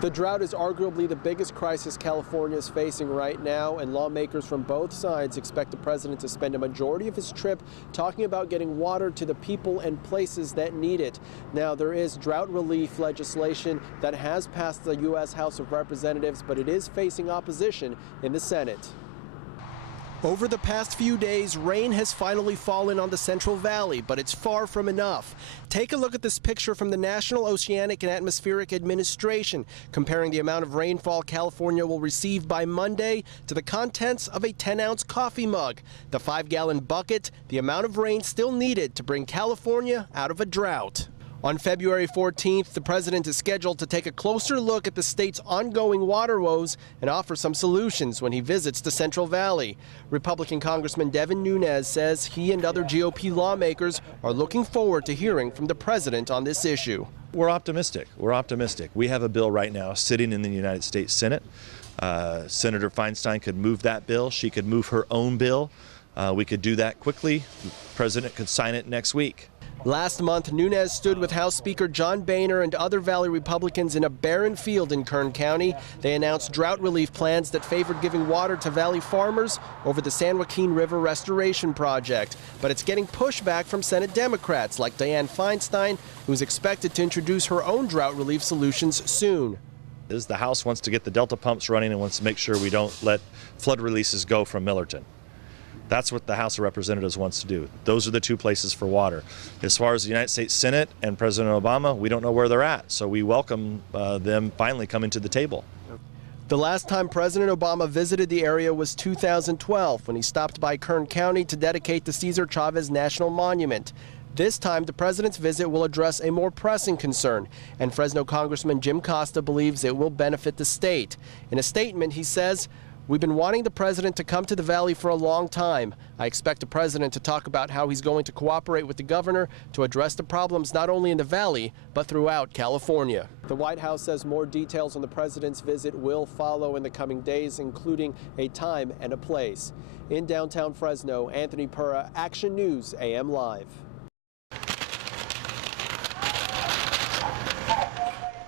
The drought is arguably the biggest crisis California is facing right now, and lawmakers from both sides expect the president to spend a majority of his trip talking about getting water to the people and places that need it. Now, there is drought relief legislation that has passed the U.S. House of Representatives, but it is facing opposition in the Senate. Over the past few days, rain has finally fallen on the Central Valley, but it's far from enough. Take a look at this picture from the National Oceanic and Atmospheric Administration, comparing the amount of rainfall California will receive by Monday to the contents of a 10-ounce coffee mug. The 5-gallon bucket, the amount of rain still needed to bring California out of a drought. On February 14th, the president is scheduled to take a closer look at the state's ongoing water woes and offer some solutions when he visits the Central Valley. Republican Congressman Devin Nunes says he and other GOP lawmakers are looking forward to hearing from the president on this issue. We're optimistic. We're optimistic. We have a bill right now sitting in the United States Senate. Senator Feinstein could move that bill. She could move her own bill. We could do that quickly. The president could sign it next week. Last month, Nunes stood with House Speaker John Boehner and other Valley Republicans in a barren field in Kern County. They announced drought relief plans that favored giving water to Valley farmers over the San Joaquin River Restoration Project. But it's getting pushback from Senate Democrats like Dianne Feinstein, who's expected to introduce her own drought relief solutions soon. The House wants to get the Delta pumps running and wants to make sure we don't let flood releases go from Millerton. That's what the House of Representatives wants to do. Those are the two places for water. As far as the United States Senate and President Obama, we don't know where they're at. So we welcome them finally coming to the table. The last time President Obama visited the area was 2012 when he stopped by Kern County to dedicate the Cesar Chavez National Monument. This time, the president's visit will address a more pressing concern, and Fresno Congressman Jim Costa believes it will benefit the state. In a statement, he says, "We've been wanting the president to come to the Valley for a long time. I expect the president to talk about how he's going to cooperate with the governor to address the problems not only in the Valley, but throughout California." The White House says more details on the president's visit will follow in the coming days, including a time and a place. In downtown Fresno, Anthony Pura, Action News, AM Live.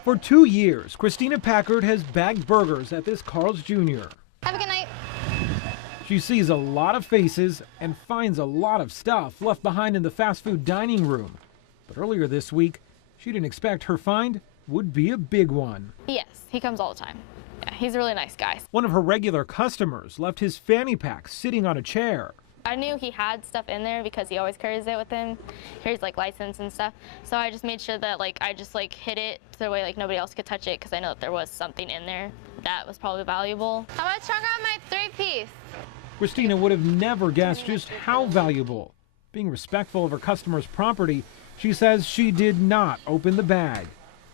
For 2 years, Christina Packard has bagged burgers at this Carl's Jr. Have a good night. She sees a lot of faces and finds a lot of stuff left behind in the fast food dining room. But earlier this week, she didn't expect her find would be a big one. Yes, he comes all the time. Yeah, he's a really nice guy. One of her regular customers left his fanny pack sitting on a chair. I knew he had stuff in there because he always carries it with him. Carries like license and stuff. So I just made sure that I just hid it so that way nobody else could touch it because I know that there was something in there that was probably valuable. How much on my 3-piece? Christina would have never guessed just how valuable. Being respectful of her customer's property, she says she did not open the bag.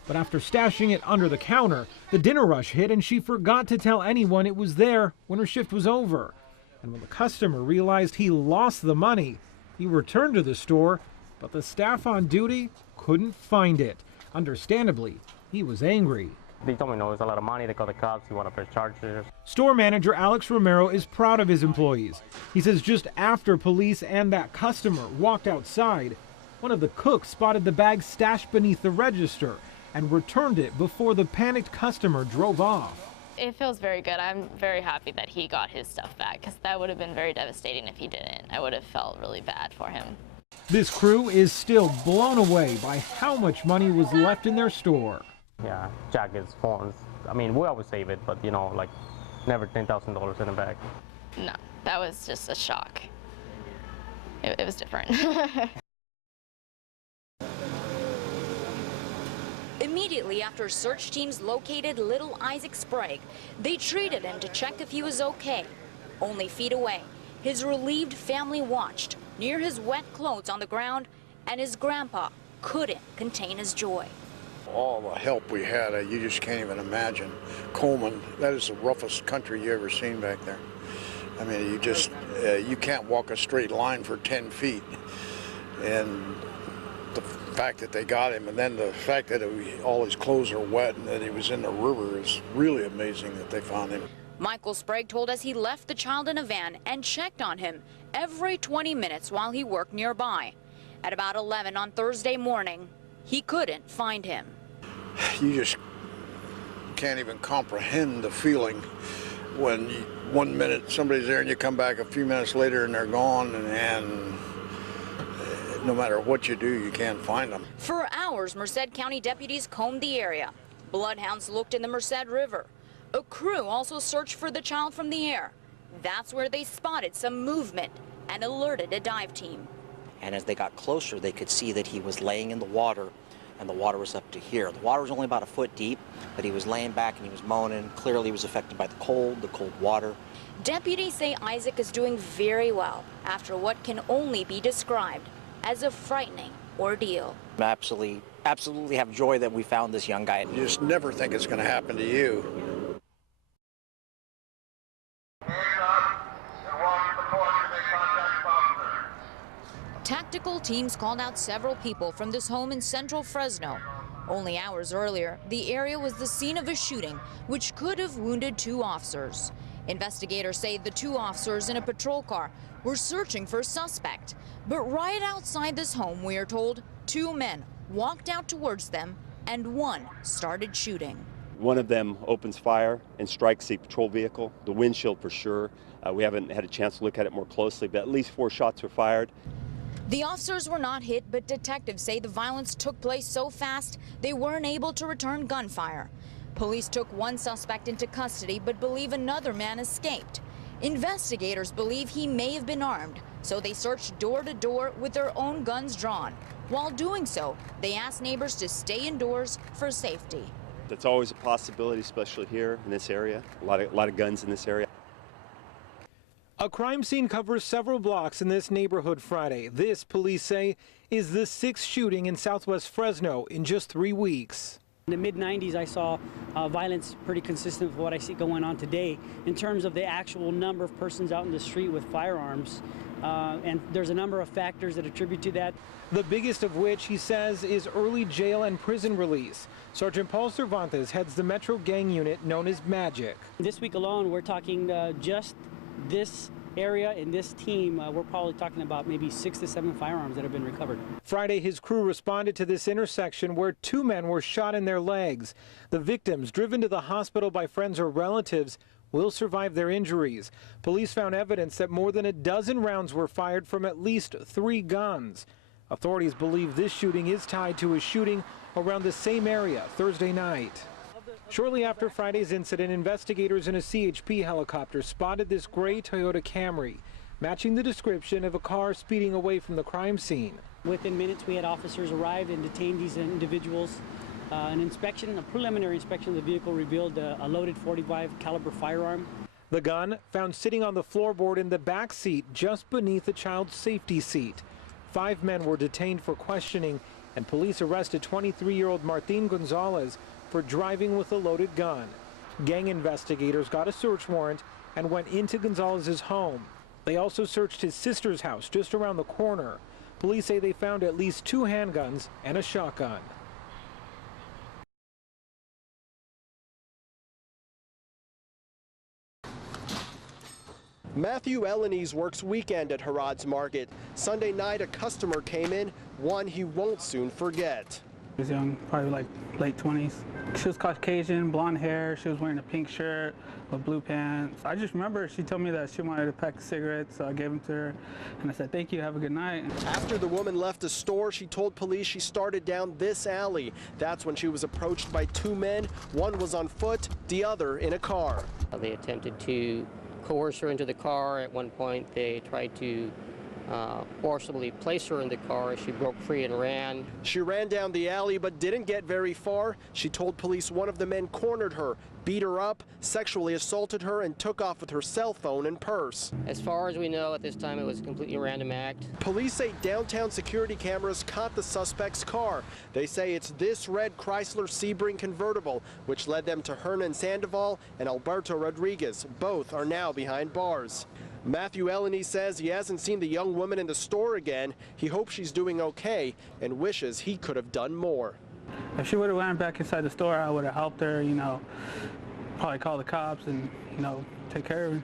But after stashing it under the counter, the dinner rush hit and she forgot to tell anyone it was there when her shift was over. And when the customer realized he lost the money, he returned to the store, but the staff on duty couldn't find it. Understandably, he was angry. They told me no, it was a lot of money. They called the cops. He wanted to press charges. Store manager Alex Romero is proud of his employees. He says just after police and that customer walked outside, one of the cooks spotted the bag stashed beneath the register and returned it before the panicked customer drove off. It feels very good. I'm very happy that he got his stuff back because that would have been very devastating if he didn't. I would have felt really bad for him. This crew is still blown away by how much money was left in their store. Yeah, jackets, phones. I mean, we always save it, but never $10,000 in a bag. No, that was just a shock. It was different. Immediately after search teams located little Isaac Sprague, they treated him to check if he was okay. Only feet away, his relieved family watched, near his wet clothes on the ground, and his grandpa couldn't contain his joy. All the help we had, you just can't even imagine. Coleman, that is the roughest country you ever seen back there. I mean, you can't walk a straight line for 10 feet. And the fact that they got him, and then the fact that all his clothes are wet and that he was in the river is really amazing that they found him. Michael Sprague told us he left the child in a van and checked on him every 20 minutes while he worked nearby. At about 11 on Thursday morning, he couldn't find him. You just can't even comprehend the feeling when 1 minute somebody's there and you come back a few minutes later and they're gone, and no matter what you do, you can't find them. For hours, Merced County deputies combed the area. Bloodhounds looked in the Merced River. A crew also searched for the child from the air. That's where they spotted some movement and alerted a dive team. And as they got closer, they could see that he was laying in the water, and the water was up to here. The water was only about a foot deep, but he was laying back and he was moaning. Clearly he was affected by the cold water. Deputies say Isaac is doing very well after what can only be described as a frightening ordeal. Absolutely have joy that we found this young guy. You just never think it's going to happen to you. Tactical teams called out several people from this home in central Fresno. Only hours earlier, the area was the scene of a shooting which could have wounded 2 officers. Investigators say the 2 officers in a patrol car were searching for a suspect. But right outside this home, we are told, 2 men walked out towards them and one started shooting. One of them opens fire and strikes the patrol vehicle, the windshield for sure. We haven't had a chance to look at it more closely, but at least 4 shots were fired. The officers were not hit, but detectives say the violence took place so fast they weren't able to return gunfire. Police took 1 suspect into custody, but believe another man escaped. Investigators believe he may have been armed, so they searched door to door with their own guns drawn. While doing so, they asked neighbors to stay indoors for safety. That's always a possibility, especially here in this area. A lot of guns in this area. A crime scene covers several blocks in this neighborhood Friday. This, police say, is the 6th shooting in southwest Fresno in just 3 weeks. In the mid-90s, I saw violence pretty consistent with what I see going on today in terms of the actual number of persons out in the street with firearms. And there's a number of factors that attribute to that. The biggest of which, he says, is early jail and prison release. Sergeant Paul Cervantes heads the Metro Gang unit known as Magic. This week alone, we're talking just this area and this team, we're probably talking about maybe 6 to 7 firearms that have been recovered. Friday, his crew responded to this intersection where 2 men were shot in their legs. The victims, driven to the hospital by friends or relatives, will survive their injuries. Police found evidence that more than a dozen rounds were fired from at least 3 guns. Authorities believe this shooting is tied to a shooting around the same area Thursday night. Shortly after Friday's incident, investigators in a CHP helicopter spotted this gray Toyota Camry, matching the description of a car speeding away from the crime scene. Within minutes, we had officers arrive and detain these individuals. A preliminary inspection of the vehicle revealed a loaded .45 caliber firearm. The gun found sitting on the floorboard in the back seat just beneath the child's safety seat. 5 men were detained for questioning, and police arrested 23-year-old Martin Gonzalez for driving with a loaded gun. Gang investigators got a search warrant and went into Gonzalez's home. They also searched his sister's house just around the corner. Police say they found at least 2 handguns and a shotgun. Matthew Elenese works weekend at Harad's Market. Sunday night, a customer came in, one he won't soon forget. She was young, probably like late 20s. She was Caucasian, blonde hair. She was wearing a pink shirt with blue pants. I just remember she told me that she wanted a pack of cigarettes, so I gave them to her, and I said, "Thank you, have a good night." After the woman left the store, she told police she started down this alley. That's when she was approached by 2 men. One was on foot, the other in a car. They attempted to coerce her into the car. At one point, they tried to forcibly place her in the car. She broke free and ran. She ran down the alley but didn't get very far. She told police one of the men cornered her, beat her up, sexually assaulted her, and took off with her cell phone and purse. As far as we know, at this time, it was a completely random act. Police say downtown security cameras caught the suspect's car. They say it's this red Chrysler Sebring convertible, which led them to Hernan Sandoval and Alberto Rodriguez. Both are now behind bars. Matthew Elenese says he hasn't seen the young woman in the store again. He hopes she's doing okay and wishes he could have done more. If she would have went back inside the store, I would have helped her, probably call the cops and, take care of her.